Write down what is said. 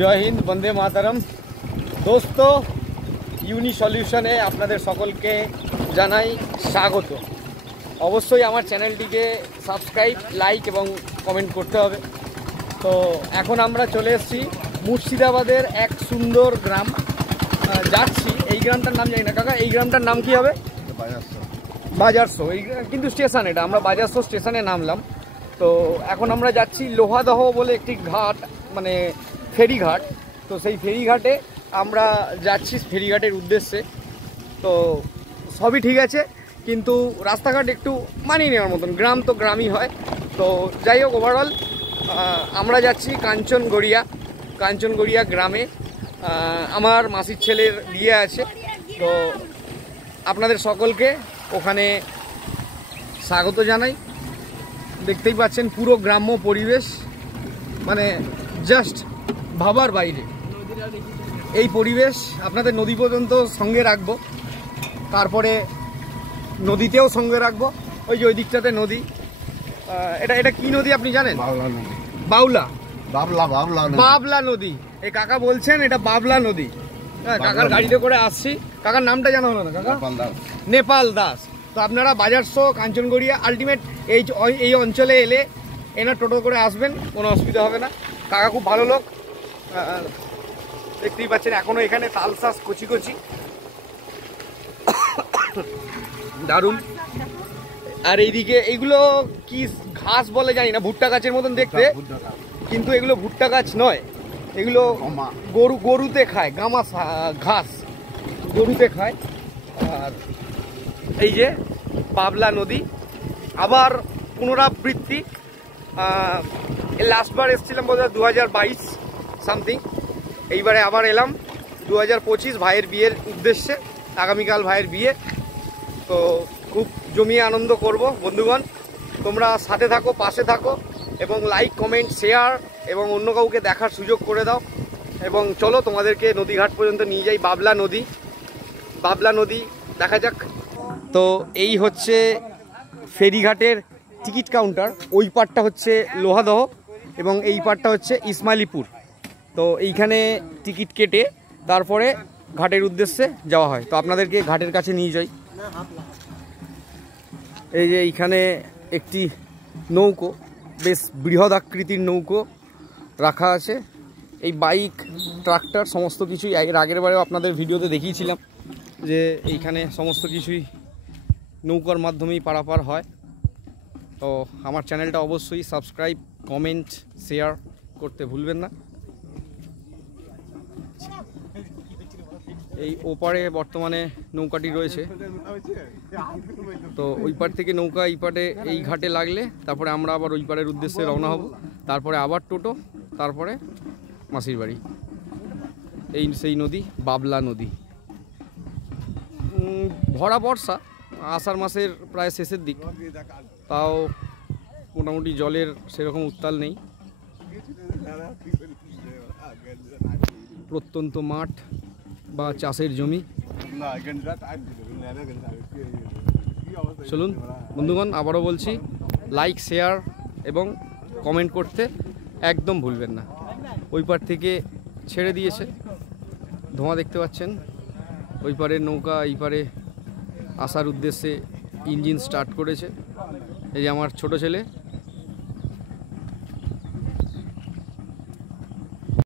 জয় হিন্দ, বন্দে মাতরম। দোস্তোं, ইউনি সলিউশনে আপনাদের সকলকে জানাই স্বাগত। অবশ্যই আমার চ্যানেলটিকে সাবস্ক্রাইব, লাইক এবং কমেন্ট করতে হবে। তো এখন আমরা চলে এসেছি মুর্শিদাবাদের এক সুন্দর গ্রাম যাচ্ছি। এই গ্রামটার নাম জানি না কাকা, এই গ্রামটার নাম কি হবে? বাজারশো। এই কিন্তু স্টেশন, এটা আমরা বাজারশো স্টেশনে নামলাম। তো এখন আমরা যাচ্ছি লোহাদহ বলে একটি ঘাট, মানে ফেরিঘাট। তো সেই ফেরিঘাটে আমরা যাচ্ছি, ফেরিঘাটের উদ্দেশ্যে। তো সবই ঠিক আছে, কিন্তু রাস্তাঘাট একটু মানিয়ে নেওয়ার মতন। গ্রাম তো গ্রামই হয়। তো যাই হোক, ওভারঅল আমরা যাচ্ছি কাঞ্চনগড়িয়া গ্রামে। আমার মাসির ছেলের বিয়ে আছে। তো আপনাদের সকলকে ওখানে স্বাগত জানাই। দেখতেই পাচ্ছেন পুরো গ্রাম্য পরিবেশ, মানে জাস্ট ভাবার বাইরে এই পরিবেশ। আপনাদের নদী পর্যন্ত সঙ্গে রাখবো, তারপরে নদীতেও সঙ্গে রাখবো। ওই যে ওই দিকটাতে নদী, এটা কি নদী আপনি জানেন? বাবলা নদী। এই কাকা বলছেন এটা বাবলা নদী। কাকার গাড়িতে করে আসছি। কাকার নামটা জানা হলো না কাকা? নেপাল দাস। তো আপনারা বাজারশো, কাঞ্চনগড়িয়া আলটিমেট এই অঞ্চলে এলে এনার টোটো করে আসবেন, কোনো অসুবিধা হবে না। কাকা খুব ভালো লোক। দেখতেই পাচ্ছেন এখনো এখানে তাল শাঁস কচি কচি, দারুণ। আর এইদিকে এইগুলো কি ঘাস বলে জানি না, ভুট্টা গাছের মতন দেখতে, কিন্তু এগুলো ভুট্টা গাছ নয়, এগুলো গরুতে খায়, গামা ঘাস গরুতে খায়। আর এই যে বাবলা নদী আবার পুনরাবৃত্তি। লাস্টবার এসেছিলাম বোধহয় 2022 সামথিং। এইবারে আবার এলাম 2025 ভাইয়ের বিয়ের উদ্দেশ্যে। আগামীকাল ভাইয়ের বিয়ে। তো খুব জমিয়ে আনন্দ করব বন্ধুগণ। তোমরা সাথে থাকো, পাশে থাকো এবং লাইক, কমেন্ট, শেয়ার এবং অন্য কাউকে দেখার সুযোগ করে দাও। এবং চলো তোমাদেরকে নদীঘাট পর্যন্ত নিয়ে যাই। বাবলা নদী দেখা যাক। তো এই হচ্ছে ফেরিঘাটের টিকিট কাউন্টার। ওই পারটা হচ্ছে লোহাদহ এবং এই পারটা হচ্ছে ইসমাইলিপুর। তো এইখানে টিকিট কেটে তারপরে ঘাটের উদ্দেশ্যে যাওয়া হয়। তো আপনাদেরকে ঘাটের কাছে নিয়ে যাই। এই যে এইখানে একটি নৌকো, বেশ বৃহৎ আকৃতির নৌকো রাখা আছে। এই বাইক, ট্রাক্টর সমস্ত কিছুই এর আগের বারেও আপনাদের ভিডিওতে দেখিয়েছিলাম যে এইখানে সমস্ত কিছুই নৌকার মাধ্যমেই পারাপার হয়। তো আমার চ্যানেলটা অবশ্যই সাবস্ক্রাইব, কমেন্ট, শেয়ার করতে ভুলবেন না। এই ওপারে বর্তমানে নৌকাটি রয়েছে। তো ওই পার থেকে নৌকা এই পারে এই ঘাটে লাগলে তারপরে আমরা আবার ওই পারের উদ্দেশ্যে রওনা হব। তারপরে আবার টোটো, তারপরে মাসির বাড়ি। এই সেই নদী বাবলা নদী। ভরা বর্ষা, আষাঢ় মাসের প্রায় শেষের দিক, তাও মোটামুটি জলের সেরকম উত্তাল নেই। প্রত্যন্ত মাঠ বা চাষের জমি। চলুন বন্ধুগণ, আবারও বলছি, লাইক, শেয়ার এবং কমেন্ট করতে একদম ভুলবেন না। ওই পার থেকে ছেড়ে দিয়েছে, ধোঁয়া দেখতে পাচ্ছেন। ওই পারের নৌকা এই পারে আসার উদ্দেশ্যে ইঞ্জিন স্টার্ট করেছে। এই যে আমার ছোট ছেলে